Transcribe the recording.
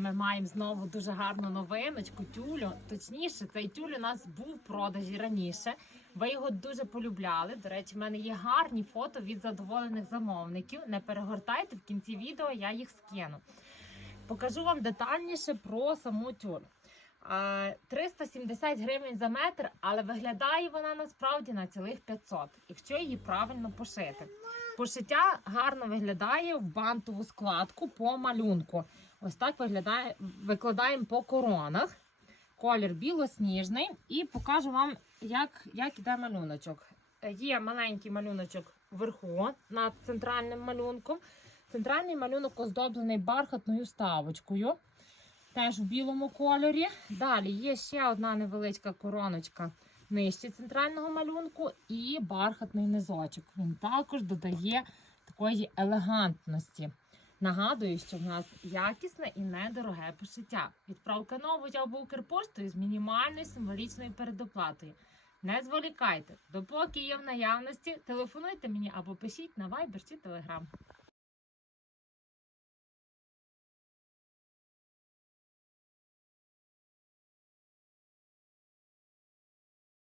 ми маємо знову дуже гарну новиночку. Тюлю. Точніше, цей тюль у нас був в продажі раніше. Ви його дуже полюбляли. До речі, в мене є гарні фото від задоволених замовників. Не перегортайте в кінці відео, я їх скину. Покажу вам детальніше про саму тюль. Е, 370 гривень за метр, але виглядає вона насправді на цілих 500, якщо її правильно пошити. Пошиття гарно виглядає в бантову складку по малюнку. Ось так виглядає, викладаємо по коронах. Колір білосніжний. І покажу вам, як, як іде малюночок. Є маленький малюночок вверху над центральним малюнком. Центральний малюнок оздоблений бархатною ставочкою. Теж в білому кольорі. Далі є ще одна невеличка короночка нижче центрального малюнку і бархатний низочок. Він також додає такої елегантності. Нагадую, що в нас якісне і недороге пошиття. Відправка новою або Укрпоштою з мінімальною символічною передоплатою. Не зволікайте, допоки є в наявності, телефонуйте мені або пишіть на Viber чи Telegram.